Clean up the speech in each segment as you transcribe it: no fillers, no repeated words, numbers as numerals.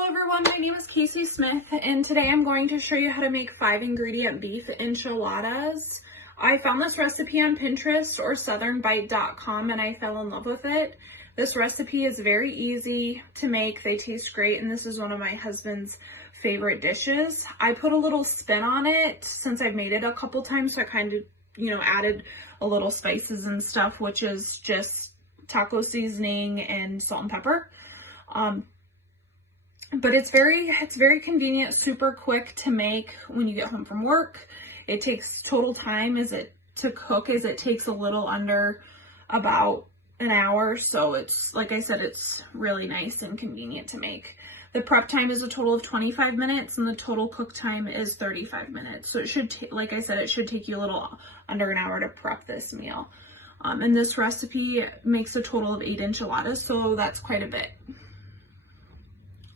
Hello everyone, my name is Casey Smith and today I'm going to show you how to make 5-ingredient beef enchiladas. I found this recipe on Pinterest or southernbite.com and I fell in love with it. This recipe is very easy to make, they taste great, and this is one of my husband's favorite dishes. I put a little spin on it since I've made it a couple times, so I kind of, added a little spices and stuff, which is just taco seasoning and salt and pepper. But it's very convenient, super quick to make when you get home from work. It takes total time to cook it takes a little under about an hour. So it's, like I said, it's really nice and convenient to make. The prep time is a total of 25 minutes and the total cook time is 35 minutes. So it should, like I said, it should take you a little under an hour to prep this meal. And this recipe makes a total of 8 enchiladas, so that's quite a bit.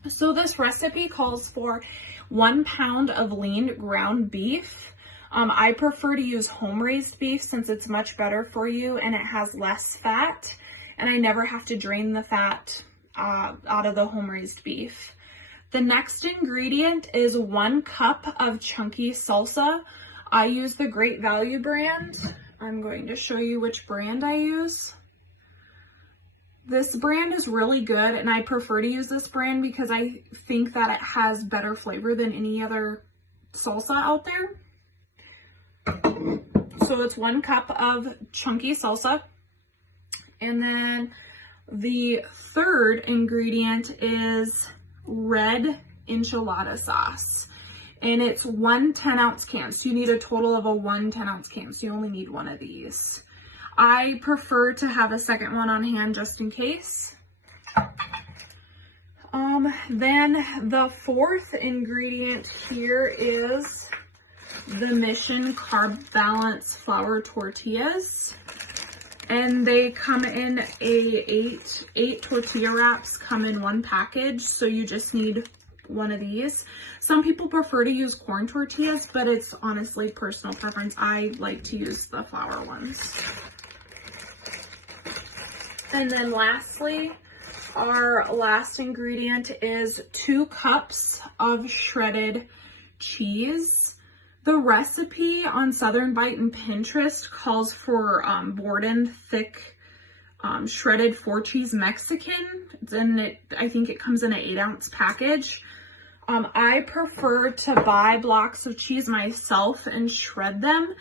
So this recipe calls for 1 pound of lean ground beef. I prefer to use home-raised beef since it's much better for you and it has less fat, and I never have to drain the fat out of the home-raised beef. The next ingredient is 1 cup of chunky salsa. I use the Great Value brand. I'm going to show you which brand I use. This brand is really good and I prefer to use this brand because I think that it has better flavor than any other salsa out there. So it's 1 cup of chunky salsa. And then the third ingredient is red enchilada sauce. And it's 1 10-ounce can. So you need a total of a 1 10-ounce can. So you only need 1 of these. I prefer to have a second one on hand just in case. Then the fourth ingredient here is the Mission Carb Balance flour tortillas. And they come in eight tortilla wraps come in 1 package. So you just need 1 of these. Some people prefer to use corn tortillas, but it's honestly personal preference. I like to use the flour ones. And then lastly, our last ingredient is 2 cups of shredded cheese. The recipe on Southern Bite and Pinterest calls for Borden thick shredded 4-cheese Mexican. I think it comes in an 8-ounce package. I prefer to buy blocks of cheese myself and shred them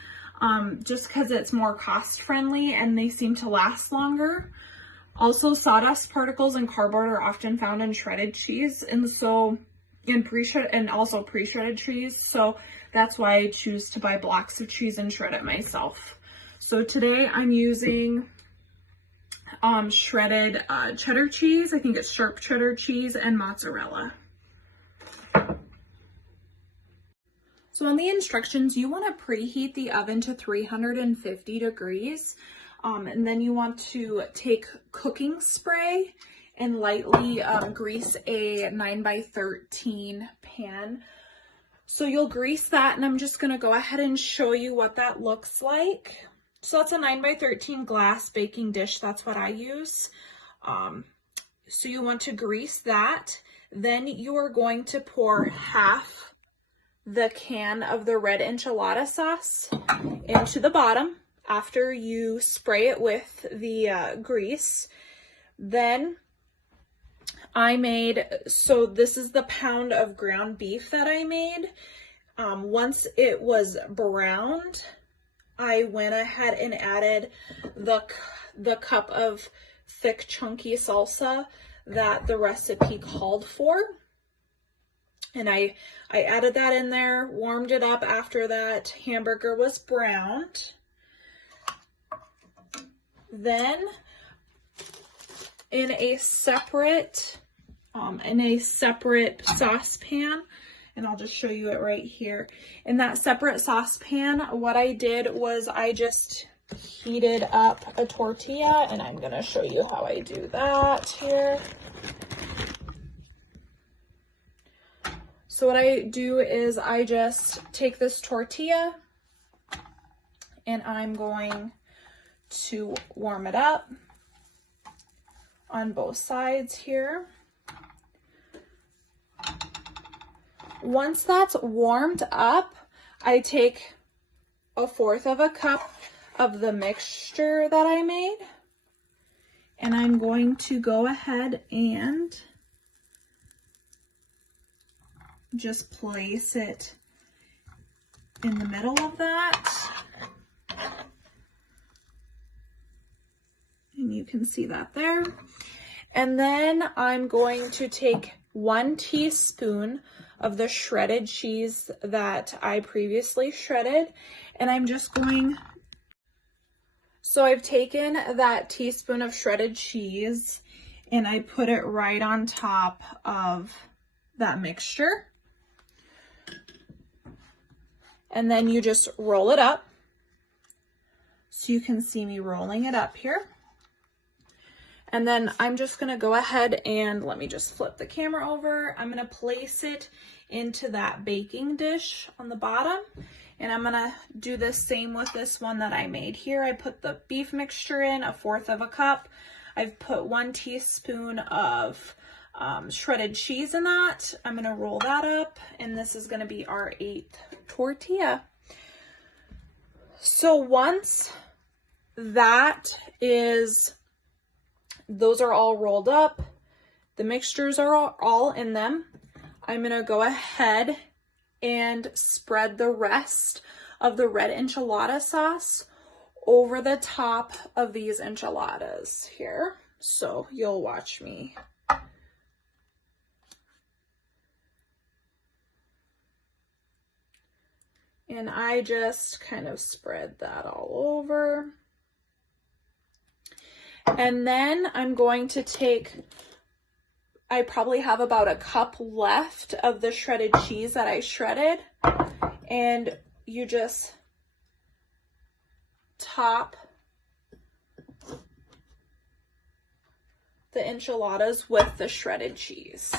just because it's more cost friendly and they seem to last longer. Also, sawdust particles and cardboard are often found in shredded cheese, and also pre-shredded cheese. So that's why I choose to buy blocks of cheese and shred it myself. So today I'm using shredded cheddar cheese. I think it's sharp cheddar cheese and mozzarella. So on the instructions, you want to preheat the oven to 350 degrees. And then you want to take cooking spray and lightly grease a 9x13 pan. So you'll grease that, and I'm just going to go ahead and show you what that looks like. So that's a 9x13 glass baking dish. That's what I use. So you want to grease that. Then you are going to pour half the can of the red enchilada sauce into the bottom after you spray it with the grease. Then so this is the pound of ground beef that I made. Once it was browned, I went ahead and added the cup of thick chunky salsa that the recipe called for. And I added that in there, warmed it up after that hamburger was browned. Then in a separate saucepan, and I'll just show you it right here. In that separate saucepan, what I did was I just heated up a tortilla, and I'm gonna show you how I do that here. So what I do is I just take this tortilla and I'm going to warm it up on both sides here. Once that's warmed up, I take 1/4 cup of the mixture that I made, and I'm going to go ahead and just place it in the middle of that. And you can see that there. And then I'm going to take 1 teaspoon of the shredded cheese that I previously shredded, and I'm just going, so I've taken that teaspoon of shredded cheese and I put it right on top of that mixture. And then you just roll it up. So you can see me rolling it up here. And then I'm just gonna go ahead and, let me just flip the camera over. I'm gonna place it into that baking dish on the bottom. And I'm gonna do the same with this one that I made here. I put the beef mixture in, 1/4 cup. I've put 1 teaspoon of shredded cheese in that. I'm gonna roll that up, and this is gonna be our 8th tortilla. So once those are all rolled up, the mixtures are all in them, I'm gonna go ahead and spread the rest of the red enchilada sauce over the top of these enchiladas here. So you'll watch me. And I just kind of spread that all over. And then I'm going to take, I probably have about 1 cup left of the shredded cheese that I shredded, and you just top the enchiladas with the shredded cheese.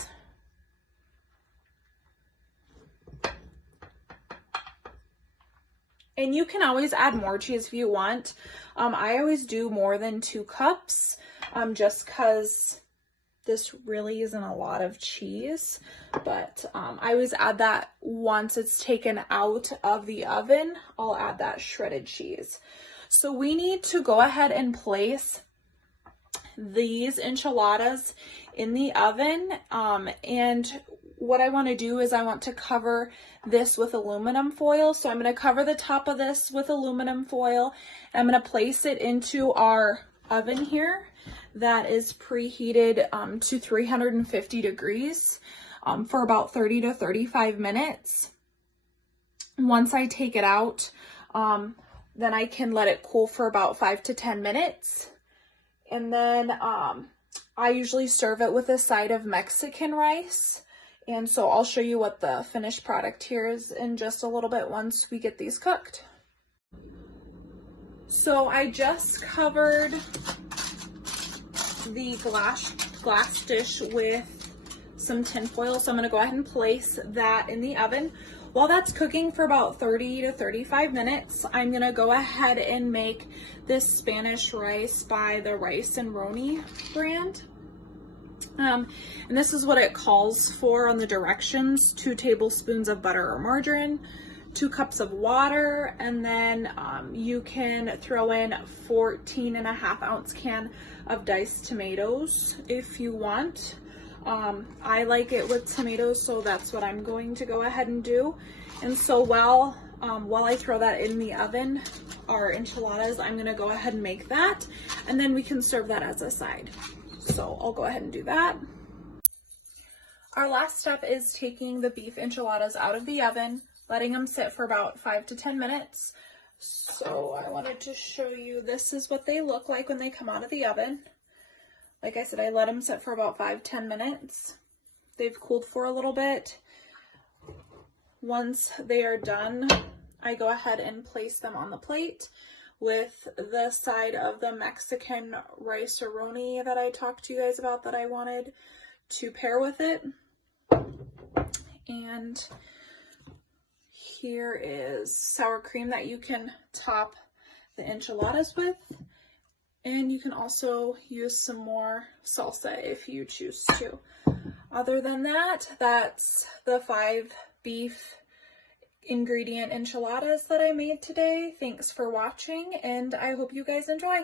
And you can always add more cheese if you want. I always do more than 2 cups, just because this really isn't a lot of cheese, but I always add that once it's taken out of the oven. I'll add that shredded cheese. So we need to go ahead and place these enchiladas in the oven, and what I want to do is I want to cover this with aluminum foil. So I'm going to cover the top of this with aluminum foil. And I'm going to place it into our oven here that is preheated to 350 degrees for about 30 to 35 minutes. Once I take it out, then I can let it cool for about 5 to 10 minutes. And then I usually serve it with a side of Mexican rice. And so I'll show you what the finished product here is in just a little bit once we get these cooked. So I just covered the glass dish with some tin foil. So I'm gonna go ahead and place that in the oven. While that's cooking for about 30 to 35 minutes, I'm gonna go ahead and make this Spanish rice by the Rice and Roni brand. And this is what it calls for on the directions: 2 tablespoons of butter or margarine, 2 cups of water, and then you can throw in 14.5-ounce can of diced tomatoes if you want. I like it with tomatoes, so that's what I'm going to go ahead and do. And so while I throw that in the oven, our enchiladas, I'm gonna go ahead and make that, and then we can serve that as a side. So I'll go ahead and do that. Our last step is taking the beef enchiladas out of the oven, letting them sit for about 5 to 10 minutes. So I wanted to show you, this is what they look like when they come out of the oven. Like I said, I let them sit for about 5-10 minutes. They've cooled for a little bit. Once they are done, I go ahead and place them on the plate with the side of the Mexican rice-a-roni that I talked to you guys about that I wanted to pair with it. And here is sour cream that you can top the enchiladas with. And you can also use some more salsa if you choose to. Other than that, that's the 5 beef ingredient enchiladas that I made today. Thanks for watching, and I hope you guys enjoy.